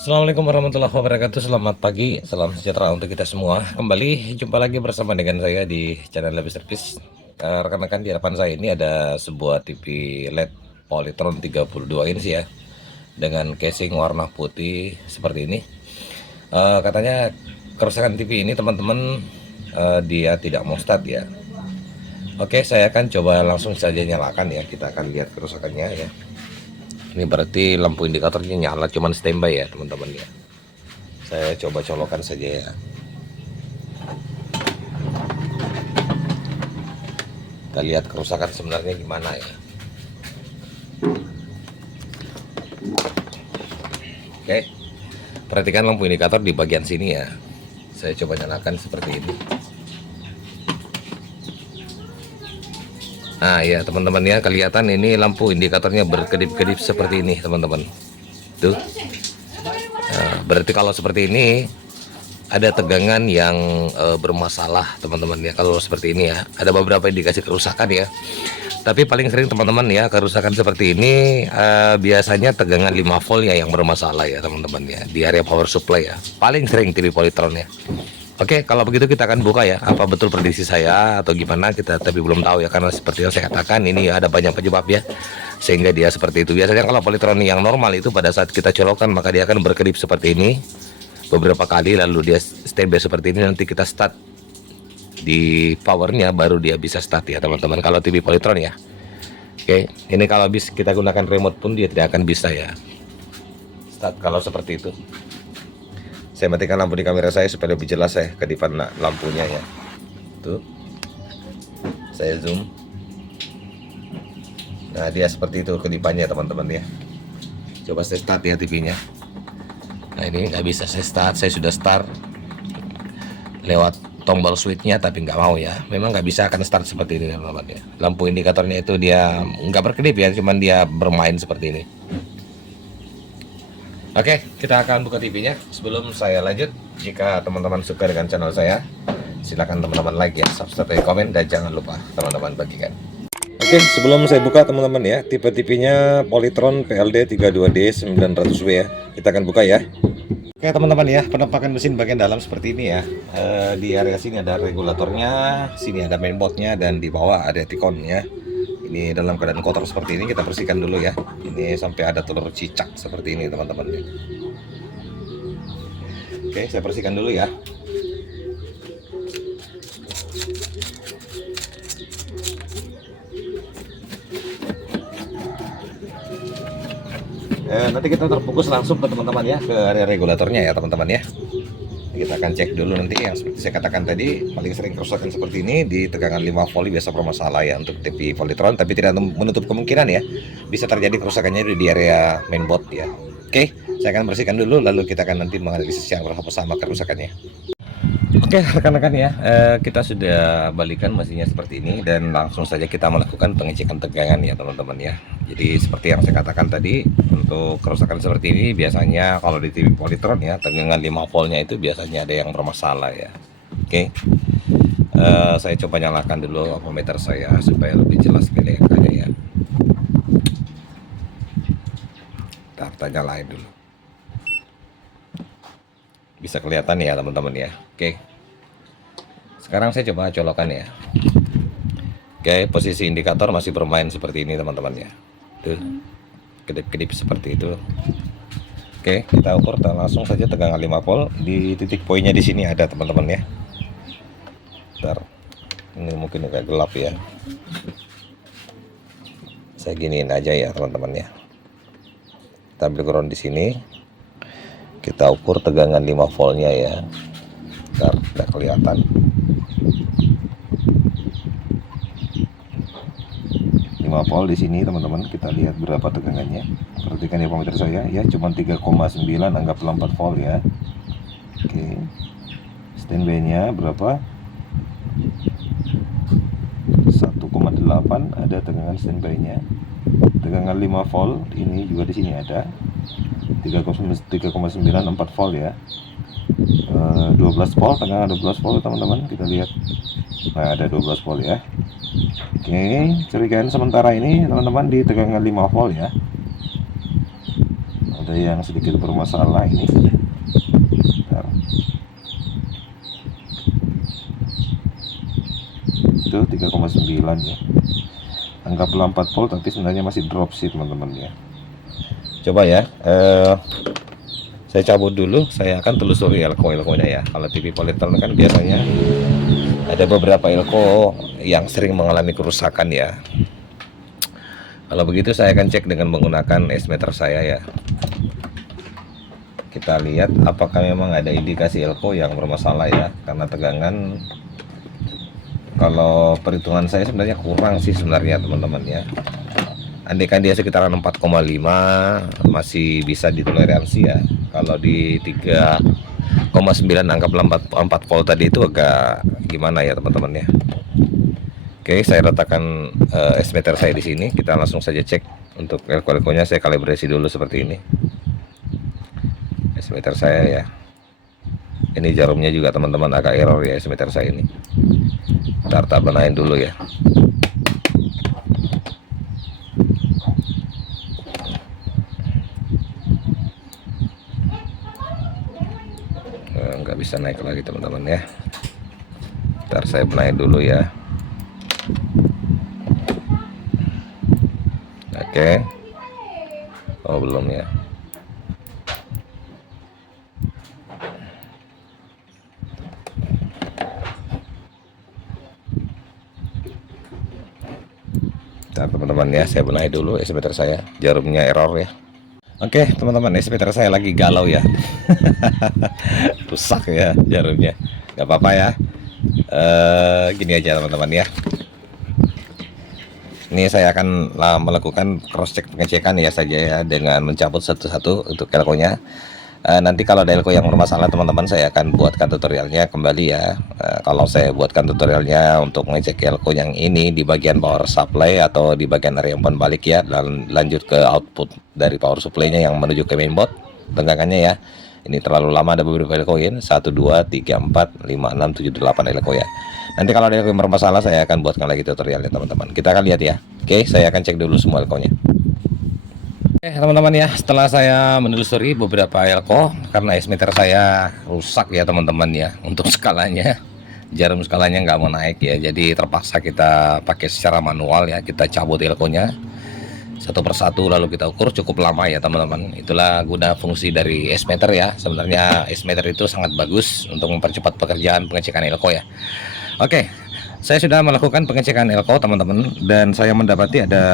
Assalamualaikum warahmatullahi wabarakatuh. Selamat pagi, salam sejahtera untuk kita semua. Kembali jumpa lagi bersama dengan saya di channel Lebih Service. Rekan-rekan, di hadapan saya ini ada sebuah TV LED Polytron 32 inch ya, dengan casing warna putih seperti ini. Katanya kerusakan TV ini teman-teman, dia tidak mau start ya. Oke, saya akan coba langsung saja nyalakan ya. Kita akan lihat kerusakannya ya. Ini berarti lampu indikatornya nyala, cuman standby ya teman-teman ya. Saya coba colokan saja ya. Kita lihat kerusakan sebenarnya gimana ya. Oke, perhatikan lampu indikator di bagian sini ya. Saya coba nyalakan seperti ini. Nah ya teman-teman ya, kelihatan ini lampu indikatornya berkedip-kedip seperti ini teman-teman. Tuh. Nah, berarti kalau seperti ini ada tegangan yang bermasalah teman-teman ya. Kalau seperti ini ya, ada beberapa indikasi kerusakan ya. Tapi paling sering teman-teman ya, kerusakan seperti ini biasanya tegangan 5 volt ya yang bermasalah ya teman-teman ya, di area power supply ya. Paling sering TV Polytron ya. Oke, kalau begitu kita akan buka ya, apa betul prediksi saya atau gimana, kita tapi belum tahu ya, karena seperti yang saya katakan ini ada banyak penyebab ya, sehingga dia seperti itu. Biasanya kalau Polytron yang normal itu pada saat kita colokkan maka dia akan berkedip seperti ini beberapa kali, lalu dia standby seperti ini. Nanti kita start di powernya baru dia bisa start ya teman-teman, kalau TV Polytron ya. Oke, ini kalau habis kita gunakan remote pun dia tidak akan bisa ya start kalau seperti itu. Saya matikan lampu di kamera saya supaya lebih jelas ya kedipan lampunya ya. Tuh, saya zoom. Nah dia seperti itu kedipannya teman-teman ya. Coba saya start ya TV-nya. Nah ini nggak bisa saya start, saya sudah start lewat tombol switch-nya tapi nggak mau ya. Memang nggak bisa akan start seperti ini teman-teman ya. Lampu indikatornya itu dia nggak berkedip ya, cuman dia bermain seperti ini. Oke, kita akan buka TV-nya. Sebelum saya lanjut, jika teman-teman suka dengan channel saya, silakan teman-teman like ya, subscribe, komen, dan jangan lupa teman-teman bagikan. Oke, sebelum saya buka teman-teman ya, tipe TV-nya Polytron PLD 32D 900W ya. Kita akan buka ya. Oke teman-teman ya, penampakan mesin bagian dalam seperti ini ya. Di area sini ada regulatornya, sini ada mainboardnya, dan di bawah ada tikonnya. Ini dalam keadaan kotor seperti ini, kita bersihkan dulu ya. Ini sampai ada telur cicak seperti ini teman-teman ya. Oke, saya bersihkan dulu ya. Nanti kita terfokus langsung ke teman-teman ya, ke area regulatornya ya teman-teman ya. Kita akan cek dulu nanti yang seperti saya katakan tadi, paling sering kerusakan seperti ini di tegangan 5 volt biasa bermasalah ya untuk TV Polytron, tapi tidak menutup kemungkinan ya bisa terjadi kerusakannya di area mainboard ya. Oke, saya akan bersihkan dulu lalu kita akan nanti menganalisis yang bersama kerusakannya. Oke rekan-rekan ya, kita sudah balikan mesinnya seperti ini dan langsung saja kita melakukan pengecekan tegangan ya teman-teman ya. Jadi seperti yang saya katakan tadi, untuk kerusakan seperti ini biasanya kalau di TV Polytron ya, tegangan 5 voltnya itu biasanya ada yang bermasalah ya. Oke, saya coba nyalakan dulu ammeter saya supaya lebih jelas pilih angkanya ya. Kita nyalain dulu, bisa kelihatan ya teman-teman ya. Oke, sekarang saya coba colokan ya. Oke, posisi indikator masih bermain seperti ini teman-teman ya. Tuh, kedip-kedip seperti itu. Oke, kita ukur langsung saja tegangan 5 volt di titik poinnya di sini ada teman-teman ya. Bentar, ini mungkin agak gelap ya. Saya giniin aja ya teman-teman ya. Kita ambil ground di sini. Kita ukur tegangan 5 voltnya ya. Bentar, tidak kelihatan. Volt di sini teman-teman, kita lihat berapa tegangannya. Perhatikan ya ammeter saya ya, cuma 3,9, anggaplah 4 volt ya. Oke, standby nya berapa? 1,8 ada tegangan standby nya. Tegangan 5 volt ini juga di sini ada 3,9 4 volt ya. 12 volt, tegangan 12 volt teman-teman, kita lihat. Nah ada 12 volt ya. Oke, curigaan sementara ini teman-teman di tegangan 5 volt ya. ada yang sedikit bermasalah ini. Bentar. Itu 3,9 ya, anggaplah 4 volt, tapi sebenarnya masih drop sih teman-teman ya. Coba ya, saya cabut dulu, saya akan telusuri elko-elkonya ya. Kalau TV Polytron kan biasanya ada beberapa elko yang sering mengalami kerusakan ya. Kalau begitu saya akan cek dengan menggunakan S-meter saya ya. Kita lihat apakah memang ada indikasi elko yang bermasalah ya, karena tegangan kalau perhitungan saya sebenarnya kurang sih sebenarnya teman-teman ya. Andaikan dia sekitaran 4,5 masih bisa ditoleransi ya. Kalau di 3,9 anggaplah 4 volt tadi itu agak gimana ya teman-teman ya. Oke, saya letakkan S-meter saya di sini. Kita langsung saja cek untuk elko-elkonya. Saya kalibrasi dulu seperti ini. S-meter saya ya. Ini jarumnya juga teman-teman agak error ya S-meter saya ini. Ntar benahin dulu ya. Nggak bisa naik lagi teman-teman ya. Ntar saya benahin dulu ya. Oke. Oh belum ya. Ntar teman-teman ya, saya benahi dulu S-meter saya, jarumnya error ya. Oke teman-teman, S-meter saya lagi galau ya. Rusak ya jarumnya. Gak apa-apa ya. Gini aja teman-teman ya. Ini saya akan melakukan cross check pengecekan ya saja ya, dengan mencabut satu-satu untuk elkonya. Nanti kalau ada elko yang bermasalah teman-teman, saya akan buatkan tutorialnya kembali ya. Kalau saya buatkan tutorialnya untuk mengecek elko yang ini di bagian power supply atau di bagian area umpan balik ya, dan lanjut ke output dari power supply-nya yang menuju ke mainboard tegangannya ya. Ini terlalu lama, ada beberapa elko-in 1, 2, 3, 4, 5, 6, 7, 8 elko ya. Nanti kalau ada elko yang bermasalah saya akan buatkan lagi tutorialnya teman-teman. Kita akan lihat ya. Oke, saya akan cek dulu semua elko-nya. Teman-teman ya, setelah saya menelusuri beberapa elko, karena S-meter saya rusak ya teman-teman ya, untuk skalanya, jarum skalanya nggak mau naik ya, jadi terpaksa kita pakai secara manual ya. Kita cabut elkonya satu persatu lalu kita ukur, cukup lama ya teman-teman. Itulah guna fungsi dari S-meter ya. Sebenarnya S-meter itu sangat bagus untuk mempercepat pekerjaan pengecekan elko ya. Oke, saya sudah melakukan pengecekan elko teman-teman, dan saya mendapati ada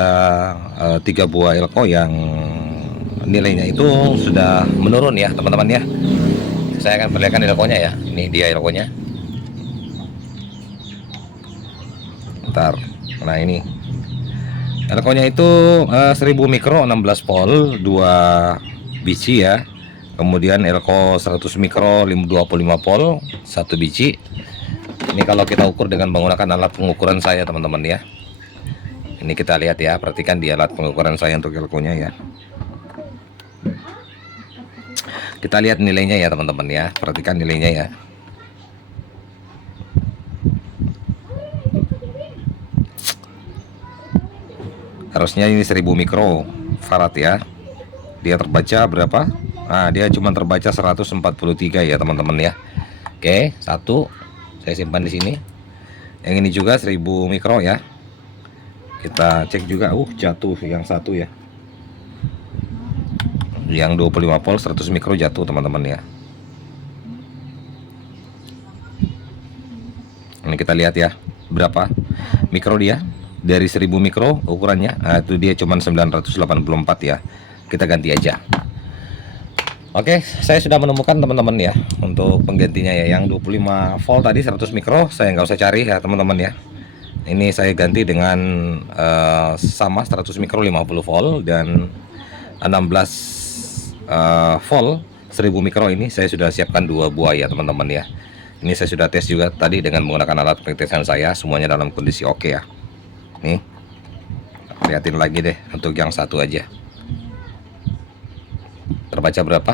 3 buah elko yang nilainya itu sudah menurun ya teman-teman ya. Saya akan perlihatkan elkonya ya. Ini dia elkonya. Ntar, nah ini elkonya itu 1000 mikro 16 volt 2 biji ya. Kemudian elko 100 mikro 25 volt 1 biji. Ini kalau kita ukur dengan menggunakan alat pengukuran saya teman-teman ya. Ini kita lihat ya, perhatikan di alat pengukuran saya untuk elkonya ya. Kita lihat nilainya ya teman-teman ya, perhatikan nilainya ya. Harusnya ini 1000 mikro farad ya. Dia terbaca berapa? Nah, dia cuma terbaca 143 ya teman-teman ya. Oke, satu saya simpan di sini. Yang ini juga 1000 mikro ya. Kita cek juga, jatuh yang satu ya. Yang 25 volt 100 mikro jatuh teman-teman ya. Ini kita lihat ya, berapa mikro dia. Dari 1000 mikro ukurannya, nah, itu dia cuma 984 ya. Kita ganti aja. Oke, saya sudah menemukan teman-teman ya untuk penggantinya ya. Yang 25 volt tadi 100 mikro saya nggak usah cari ya teman-teman ya. Ini saya ganti dengan sama 100 mikro 50 volt dan 16 volt 1000 mikro. Ini saya sudah siapkan 2 buah ya teman-teman ya. Ini saya sudah tes juga tadi dengan menggunakan alat pengetesan saya, semuanya dalam kondisi oke ya. Nih, lihatin lagi deh untuk yang satu aja. Terbaca berapa?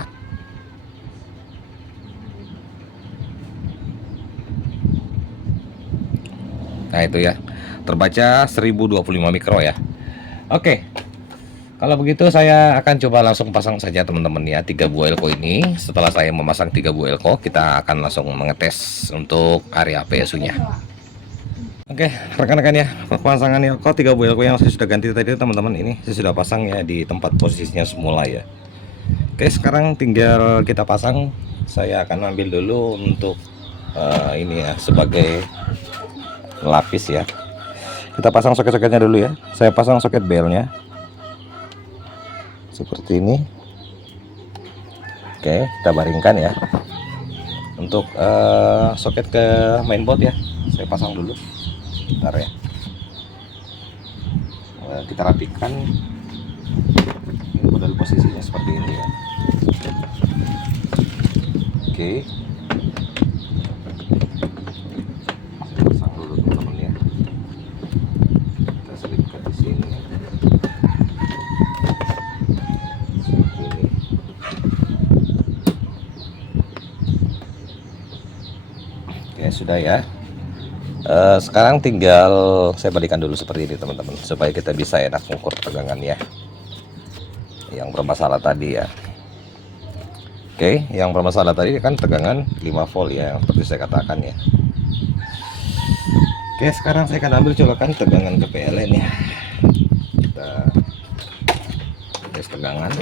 Nah itu ya, terbaca 1025 mikro ya. Oke, Kalau begitu saya akan coba langsung pasang saja teman-teman ya 3 buah elko ini. Setelah saya memasang 3 buah elko, kita akan langsung mengetes untuk area PSU-nya. Oke, rekan-rekan ya, pemasangan elko 3 buah elko yang saya sudah ganti tadi teman-teman, ini saya sudah pasang ya di tempat posisinya semula ya. Oke, sekarang tinggal kita pasang. Saya akan ambil dulu untuk ini ya sebagai lapis ya. Kita pasang soket-soketnya dulu ya. Saya pasang soket belnya seperti ini. Oke, kita baringkan ya. Untuk soket ke mainboard ya, saya pasang dulu. Bentar ya. Kita rapikan. Ini model posisinya seperti ini ya. Oke. Saya pasang dulu teman-teman ya. Kita selipkan di sini. Oke, sudah ya. Sekarang tinggal saya balikan dulu seperti ini teman-teman, supaya kita bisa enak mengukur tegangannya yang bermasalah tadi ya. Oke, yang bermasalah tadi kan tegangan 5 volt ya, yang seperti saya katakan ya. Oke, sekarang saya akan ambil colokan tegangan ke PLN ya. Kita tes tegangan.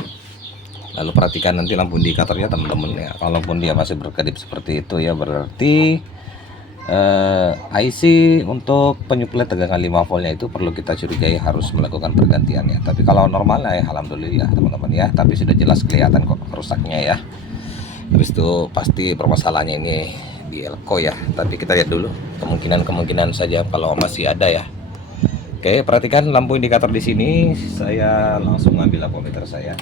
Lalu perhatikan nanti lampu indikatornya teman-teman ya. Kalaupun dia masih berkedip seperti itu ya, berarti IC untuk penyuplai tegangan 5 voltnya itu perlu kita curigai harus melakukan pergantian ya. Tapi kalau normal ya alhamdulillah teman-teman ya, tapi sudah jelas kelihatan kok rusaknya ya. Habis itu pasti permasalahannya ini di elko ya, tapi kita lihat dulu kemungkinan saja kalau masih ada ya. Oke, perhatikan lampu indikator di sini. Saya langsung ambil ampermeter saya,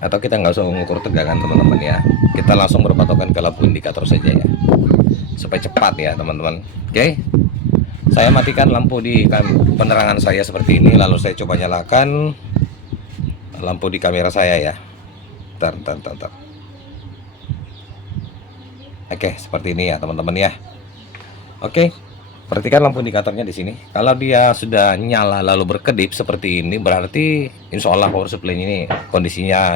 atau kita nggak usah mengukur tegangan teman-teman ya, kita langsung berpatokan ke lampu indikator saja ya, supaya cepat ya teman-teman. Oke, saya matikan lampu di penerangan saya seperti ini, lalu saya coba nyalakan lampu di kamera saya ya. Bentar. Oke, seperti ini ya teman-teman ya. Oke, perhatikan lampu indikatornya di sini. Kalau dia sudah nyala lalu berkedip seperti ini, berarti insya Allah power supply ini kondisinya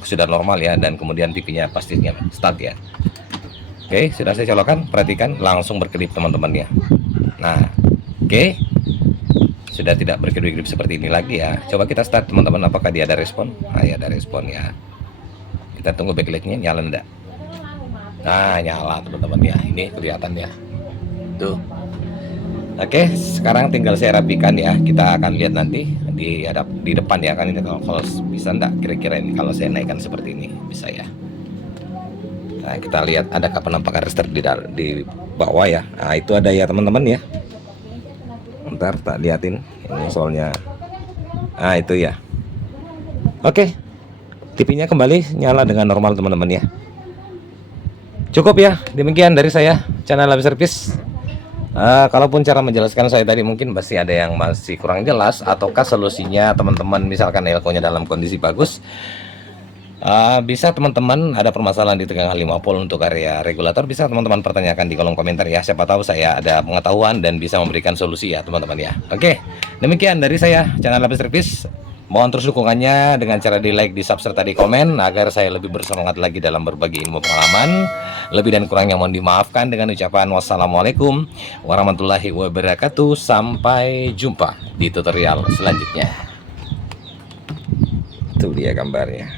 sudah normal ya, dan kemudian TV-nya pastinya start ya. Oke, sudah saya colokan, perhatikan langsung berkedip teman-teman ya. Nah, oke, sudah tidak berkedip-kedip seperti ini lagi ya. Coba kita start teman-teman, apakah dia ada respon? Nah, ya ada respon ya. Kita tunggu backlightnya nyala enggak. Nah, nyala teman-teman ya, ini kelihatan ya tuh. Oke, sekarang tinggal saya rapikan ya. Kita akan lihat nanti di depan ya kan, ini kalau bisa enggak kira-kira ini kalau saya naikkan seperti ini bisa ya. Nah, kita lihat adakah penampakan resistor di bawah ya. Nah, itu ada ya teman-teman ya. Bentar tak liatin ini soalnya. Nah, itu ya. Oke, TV-nya kembali nyala dengan normal teman-teman ya. Cukup ya, demikian dari saya channel Labis Service. Kalaupun cara menjelaskan saya tadi mungkin pasti ada yang masih kurang jelas, ataukah solusinya teman-teman misalkan elko-nya dalam kondisi bagus, bisa teman-teman ada permasalahan di tegangan 5 volt untuk area regulator, bisa teman-teman pertanyakan di kolom komentar ya. Siapa tahu saya ada pengetahuan dan bisa memberikan solusi ya teman-teman ya. Oke, demikian dari saya channel Labis Service. Mohon terus dukungannya dengan cara di like, di subscribe, tadi komen, agar saya lebih bersemangat lagi dalam berbagi ilmu pengalaman. Lebih dan kurangnya mohon dimaafkan dengan ucapan wassalamualaikum warahmatullahi wabarakatuh. Sampai jumpa di tutorial selanjutnya. Itu dia gambarnya.